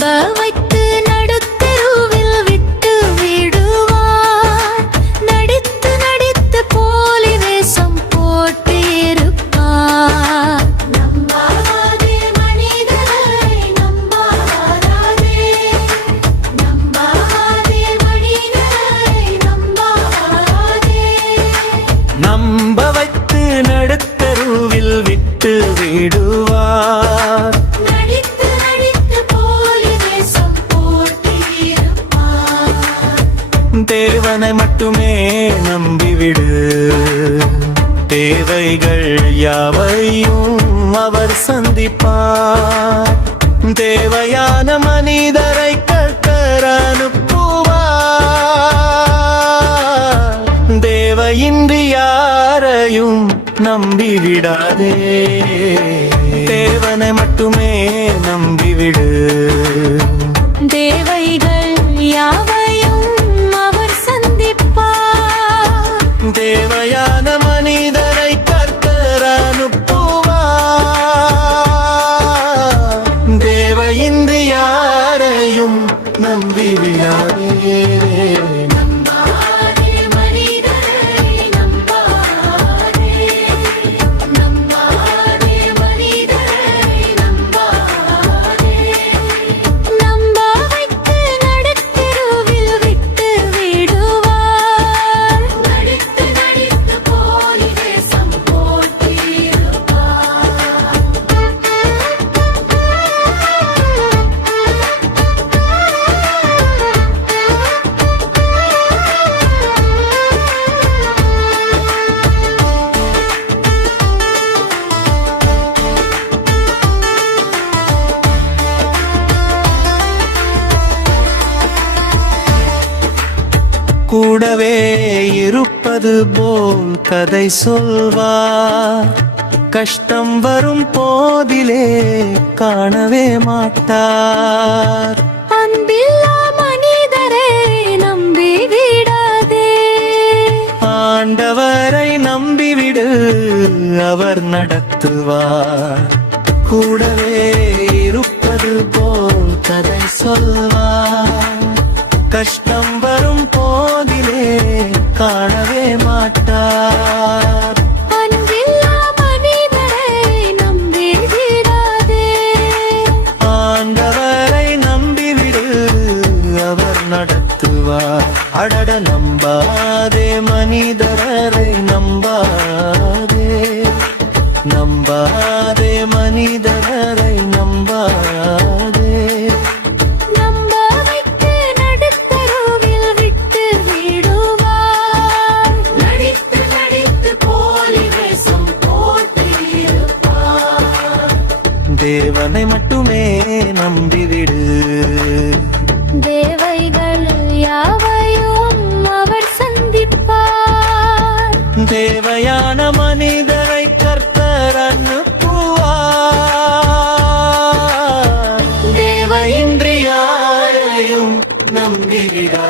நம்ப வைத்து நடுத்தெருவில் விட்டு விடுவார். நடித்து நடித்து போலி வேஷம் போட்டு இருப்பார் நம்பாதே மனிதரை நம்பாதே. நம்பாதே மனிதரை நம்பாதே. நம்ப வைத்து நடுத்தருவில் விட்டு விடுவார் தேவனை மட்டுமே நம்பிவிடு. தேவைகள் யாவையும் அவர் சந்திப்பார். தேவையான மனிதரை கர்த்தர் அனுப்புவார். தேவையின்றி யாரையும் நம்பிவிடாதே. தேவனை மட்டுமே நம்பிவிடு. தேவைகள் தேவையான மனிதரை கர்த்தர் அனுப்புவார் தேவையின்றி யாரையும் நம்பிவிடாதே கூடவே இருப்பது போல் கதை சொல்வார். கஷ்டம் வரும் போதிலே காணவே மாட்டார். அன்பில்லா மனிதரை நம்பி விடாதே. ஆண்டவரை நம்பிவிடு அவர் நடத்துவார். கூடவே அடட நம்பாதே மனிதரை நம்பாதே. நம்பாதே மனிதரை நம்பாதே. தேவனை மட்டுமே நம்பிவிடு. தேவைகள் யாவையும் தேவையான மனிதரை கர்த்தர் அனுப்புவார். தேவ இன்றியாரையும் நம்புகிறார்.